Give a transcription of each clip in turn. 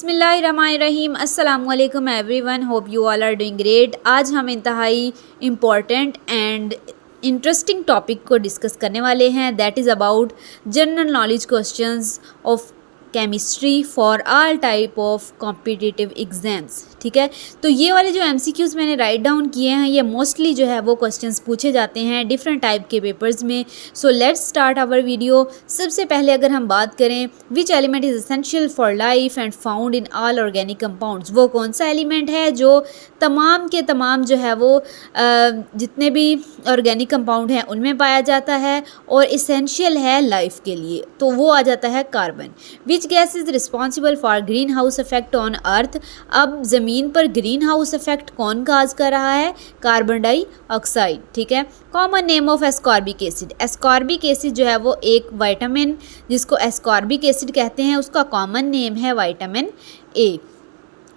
बिस्मिल्लाहिर्रहमानिर्रहीम अस्सलाम वालेकुम everyone, hope you all are doing great. आज हम इंतहाई इम्पॉर्टेंट एंड इंटरेस्टिंग टॉपिक को डिस्कस करने वाले हैं, that is about general knowledge questions of chemistry for all type of competitive exams. ठीक है, तो ये वाले जो एमसीक्यूज़ मैंने राइट डाउन किए हैं, ये मोस्टली जो है वो क्वेश्चंस पूछे जाते हैं डिफरेंट टाइप के पेपर्स में। So let's start our video. सबसे पहले अगर हम बात करें, which element is essential for life and found in all organic compounds, वो कौन सा एलिमेंट है जो तमाम के तमाम जो है वो जितने भी ऑर्गेनिक कंपाउंड हैं उनमें पाया जाता है और इसेंशियल है लाइफ के लिए, तो वो आ जाता है carbon. Which gas is responsible for green house effect on earth, अब ज़मीन पर ग्रीन हाउस इफेक्ट कौन काज कर रहा है? Carbon dioxide. ठीक है, common name of ascorbic acid, ascorbic acid जो है वो एक विटामिन जिसको एस्कॉर्बिक एसिड कहते हैं, उसका कॉमन नेम है विटामिन ए।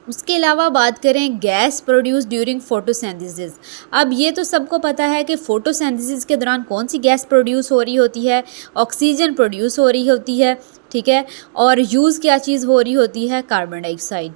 उसके अलावा बात करें गैस प्रोड्यूस ड्यूरिंग फोटोसिंथेसिस, अब ये तो सबको पता है कि फोटोसिंथेसिस के दौरान कौन सी गैस प्रोड्यूस हो रही होती है? ऑक्सीजन प्रोड्यूस हो रही होती है। ठीक है, और यूज़ क्या चीज़ हो रही होती है? Carbon dioxide.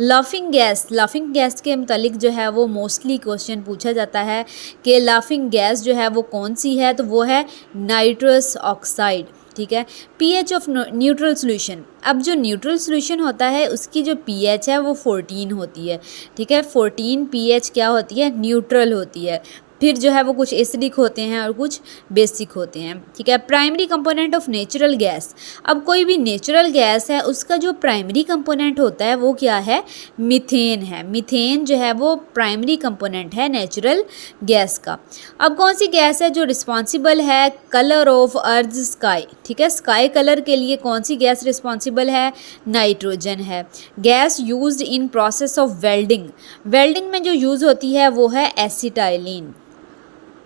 Laughing gas, laughing gas के मतलब जो है वो मोस्टली क्वेश्चन पूछा जाता है कि लाफिंग गैस जो है वो कौन सी है, तो वो है नाइट्रस ऑक्साइड। ठीक है, पीएच ऑफ न्यूट्रल सॉल्यूशन, अब जो न्यूट्रल सॉल्यूशन होता है उसकी जो पीएच है वो 14 होती है। ठीक है, 14 पीएच क्या होती है? न्यूट्रल होती है। फिर जो है वो कुछ एसिडिक होते हैं और कुछ बेसिक होते हैं। ठीक है, primary component of natural gas, अब कोई भी नेचुरल गैस है उसका जो प्राइमरी कंपोनेंट होता है वो क्या है? मीथेन है। मीथेन जो है वो प्राइमरी कंपोनेंट है नेचुरल गैस का। अब कौन सी गैस है जो रिस्पॉन्सिबल है कलर ऑफ अर्थ स्काई? ठीक है, स्काई कलर के लिए कौन सी गैस रिस्पॉन्सिबल है? नाइट्रोजन है। Gas used in process of welding, welding में जो यूज़ होती है वो है एसिटाइलिन।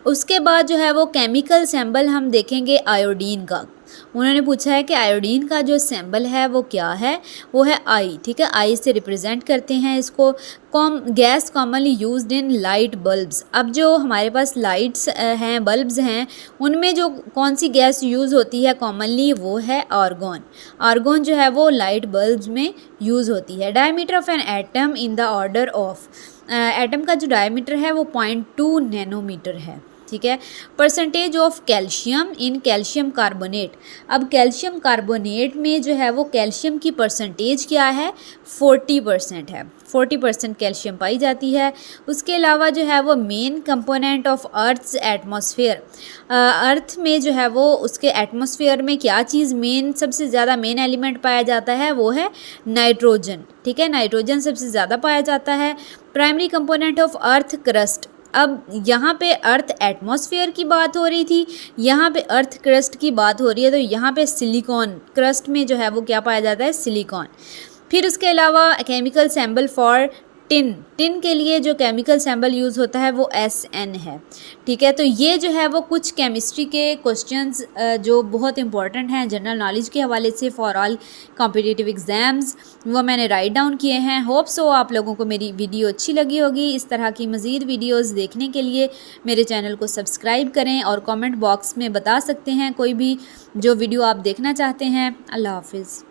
उसके बाद जो है वो केमिकल सिंबल हम देखेंगे आयोडीन का। उन्होंने पूछा है कि आयोडीन का जो सिंबल है वो क्या है? वो है आई। ठीक है, आई से रिप्रेजेंट करते हैं इसको। Gas commonly used in light bulbs, अब जो हमारे पास लाइट्स हैं, बल्ब्स हैं, उनमें जो कौन सी गैस यूज़ होती है कॉमनली? वो है आर्गॉन। आर्गॉन जो है वो लाइट बल्ब्स में यूज़ होती है। Diameter of an atom in the order of, atom का जो डायमीटर है वो 0.2 नैनोमीटर है। ठीक है, percentage of calcium in calcium carbonate, अब कैल्शियम कार्बोनेट में जो है वो कैल्शियम की परसेंटेज क्या है? 40% है। 40% कैल्शियम पाई जाती है। उसके अलावा जो है वो main component of earth's atmosphere, earth में जो है वो उसके एटमॉस्फेयर में क्या चीज़ मेन, सबसे ज़्यादा मेन एलिमेंट पाया जाता है? वो है नाइट्रोजन। ठीक है, नाइट्रोजन सबसे ज़्यादा पाया जाता है। Primary component of earth crust, अब यहाँ पे अर्थ एटमॉस्फेयर की बात हो रही थी, यहाँ पे अर्थ क्रस्ट की बात हो रही है, तो यहाँ पे सिलिकॉन, क्रस्ट में जो है वो क्या पाया जाता है? सिलिकॉन। फिर उसके अलावा chemical symbol for tin, tin के लिए जो केमिकल सिंबल यूज़ होता है वो SN है। ठीक है, तो ये जो है वो कुछ केमिस्ट्री के क्वेश्चंस जो बहुत इंपॉर्टेंट हैं जनरल नॉलेज के हवाले से फॉर ऑल कॉम्पिटिटिव एग्ज़ाम्स, वो मैंने राइट डाउन किए हैं। होप सो आप लोगों को मेरी वीडियो अच्छी लगी होगी। इस तरह की मज़ीद वीडियोज़ देखने के लिए मेरे चैनल को सब्सक्राइब करें और कॉमेंट बॉक्स में बता सकते हैं कोई भी जो वीडियो आप देखना चाहते हैं। अल्लाह हाफिज़।